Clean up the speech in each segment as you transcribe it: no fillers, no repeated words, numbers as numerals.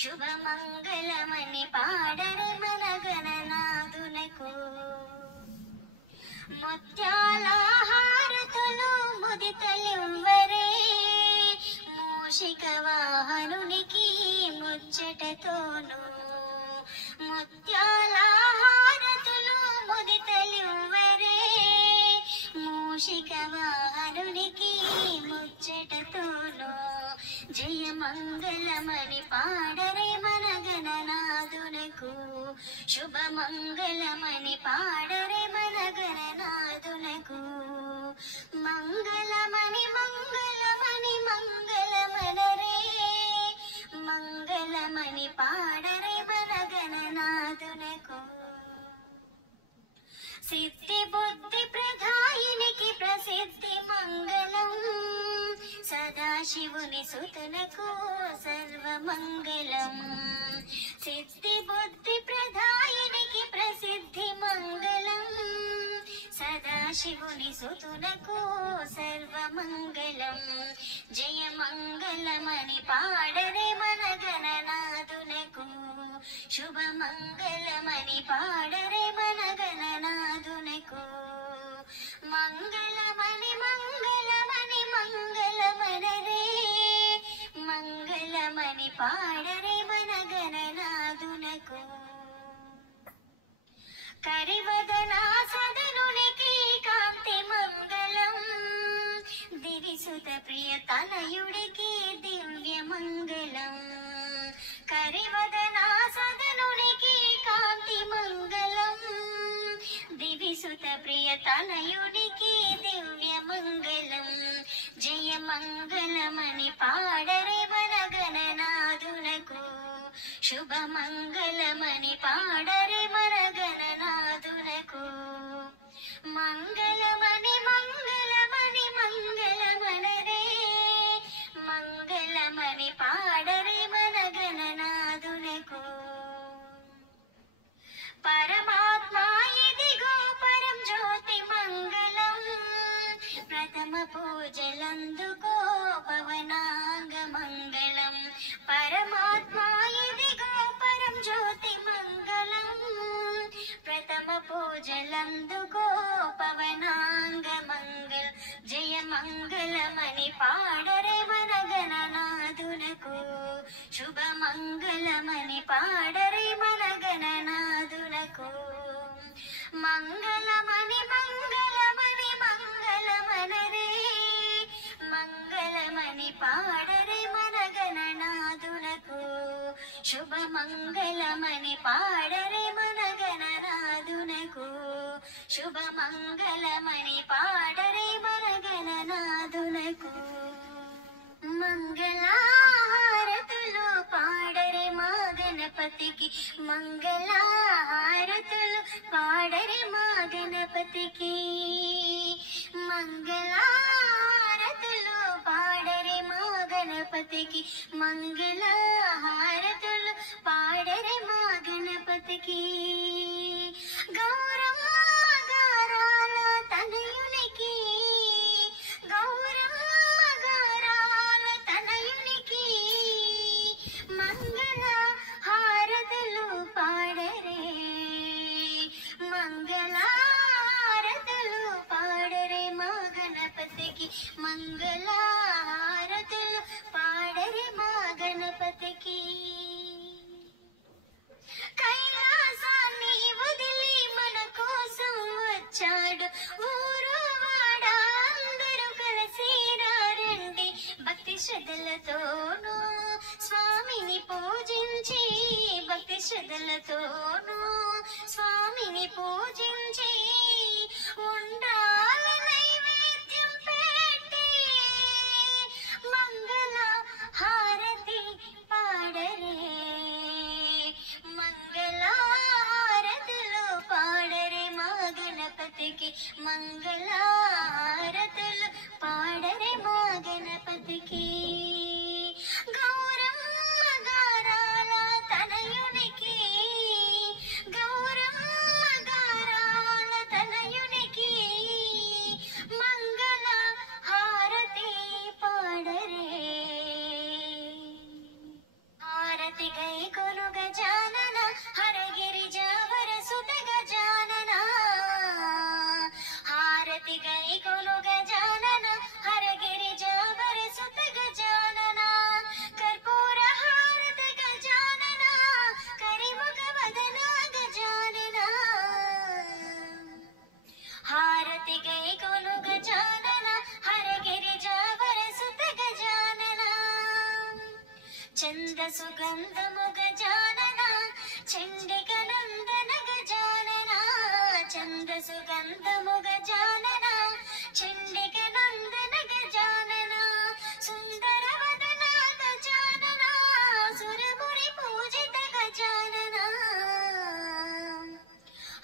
శుభమంగళమని పాడరే మన గణనాథునకు. ముత్యాల హారతులు ముదితలివ్వరే మూషిక వాహనునికి ముచ్చటతోను. ముత్యాల హారతులు ముదితలివ్వరే మూషిక వాహనునికి ముచ్చటతోను. జయమంగళమని పాడరే మన గణనాథునకు. శుభమంగళమని పాడరే మన గణనాథునకు. మంగళమని మంగళమని మంగళమనరే మంగళమని పాడరే మన గణనాథునకు. సిద్ధి బుద్ధి ప్రధాయినికి ప్రసిద్ధి మంగళం సదాశివుని సుతనకు సర్వమంగళం. సిద్ధి బుద్ధి ప్రధాయినికి ప్రసిద్ధి మంగళం సదాశివుని సుతునకు సర్వమంగళం. జయమంగళమని పాడరే మన గణనాథునకు. శుభమంగళమని పాడరే మన గణనాథునకు. మంగళమని మంగళమని మంగళమనరే మంగళమని పాడరే మన గణనాథునకు. కరివదనా సదనునికి కాంతి మంగళం దివిసుత ప్రియ తనయుడికి దివ్య మంగళం. కరివదనా సదనునికి కాంతి మంగళం దివిసుత ప్రియ తనయుడికి దివ్య మంగళం. జయమంగళమని పాడరే మన గణనాథునకు. శుభమంగళమని పాడరే మన గణనాథునకు. మంగళమని మంగళమని మంగళమనరే మంగళమని పాడరే మన గణనాథునకు. పరమాత్మ ఇదిగో పరం జ్యోతి మంగళం ప్రథమ పూజలందుకో పవనాంగ మంగళం. పరమాత్మ ఇదిగో పరం జ్యోతి మంగళం ప్రథమ పూజలందుకో పవనాంగ మంగళం. జయమంగళమని పాడరే మన గణనాథునకు. శుభమంగళమని పాడరే మన గణనాథునకు. మంగళమని మంగళమని మంగళమనరే మంగళమని పాడరే మన గణనాథునకు. శుభమంగళమని పాడరే మన గణనాథునకు. శుభమంగళమని పాడరే మన గణనాథునకు. మంగళహారతులు పాడరే మా గణపతికి. మంగళహారతులు పాడరే మా గణపతికి. మంగళహారతులు పాడరే మా గణపతికి. మంగళహారతులు పాడరే మా గణపతికి. గౌరమ్మ గారాల తనయునికి గౌరమ్మ గారాల తనయునికి మంగళ హారతులు పాడరే మంగళ హారతులు పాడరే మా గణపతికి. మంగళ హారతులు పాడరే మా గణపతికి. కైలాసాన్ని వదిలి మన కోసం వచ్చాడు ఊరు వాడ అందరూ కలిసి రండి. భక్తి శ్రద్ధలతోనూ స్వామిని పూజించి భక్తి శ్రద్ధలతోనూ స్వామిని పూజించి ఉండాల నైవేద్యం పెట్టి మంగళ హారతి పాడరే మంగళ హారతులు పాడరే మా గణపతికి. మంగళ హారతులు పాడరే మా గణపతికి. గౌరమ్మ గారాల తనయునికి గౌరమ్మ గారాల తనయునికి మంగళ హారతి పాడరే. హారతి గై సుగంధము గజానన చండిక నందన గజానన చంద సుగంధము గజానన చండిక నందన గజానన సుందర వదన గజానన సురమురి పూజిత గజానన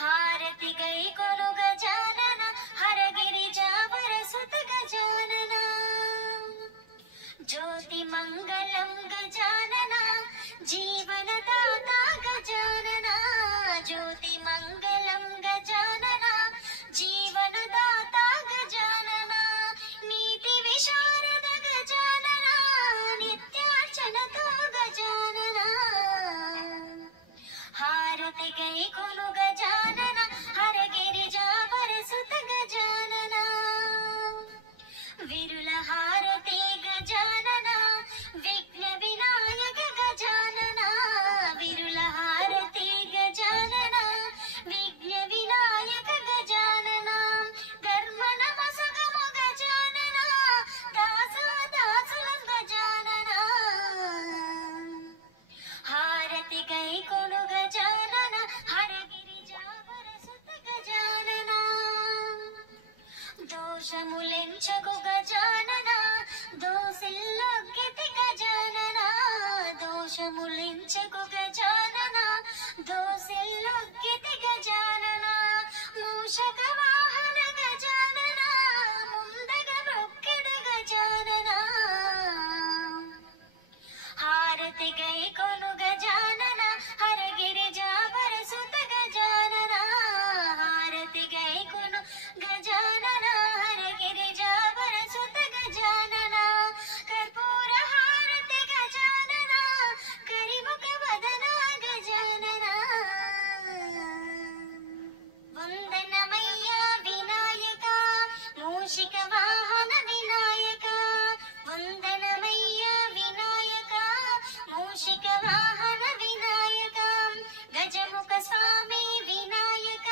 హారతి గై కొను గజానన హరగిరి జావర సుత గజానన జ్యోతి మంగళం గజానన జీవనదాత గజానన జ్యోతి మంగళం గజానన జీవనదాత గజానన నీతి విశారద గజానన నిత్యార్చనతో గజానన హారతి గై కొను గజానన హరగిరి జావర సుత గజానన విరుల హారతి గజానన విఘ్న వినాయక గజానన విరుల హారతి గజానన విఘ్న వినాయక గజానన ధర్మన మసగము గజానన దాస దాసుల గజానన హారతి గై కొను గజానన హరగిరి జావర సుత గజానన దోషములెంచగు గజానన దోసిల్లొగ్గితి గజానన దోషములెంచగు గజానన దోసిల్లొగ్గితి గజానన మూషక వాహన గజానన ముందగ మొక్కెద గజానన హారతి గై కొను గజానన హరగిరి జావర సుత గజానన హారతి గై కొను గజానన హరగిరి జావర సుత గజానన కర్పూర హారతి గజానన కరిముఖ వదన గజానన వందనమయ్య వినాయక మూషిక వాహన వినాయక వందనమయ్య వినాయక మూషిక వాహన వినాయక గజముఖ స్వామి వినాయక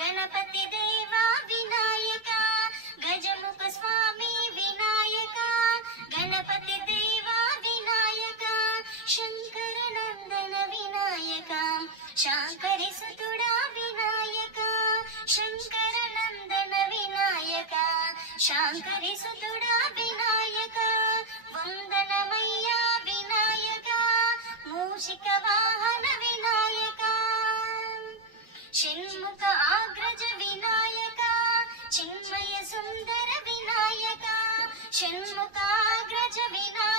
గణపతి దేవ వినాయక గజముఖ స్వామి వినాయక గణపతి దేవ వినాయక శంకర నందన వినాయక శాంకరి సుతుడా వినాయక శంకర నందన వినాయక శాంకరి సుతుడా వినాయక వందనమయ్య వినాయక మూషిక వాహన వినాయక షణ్ముఖ ఆగ్రజ వినాయక చిన్మయ సుందర వినాయక షణ్ముఖ ఆగ్రజ వినాయక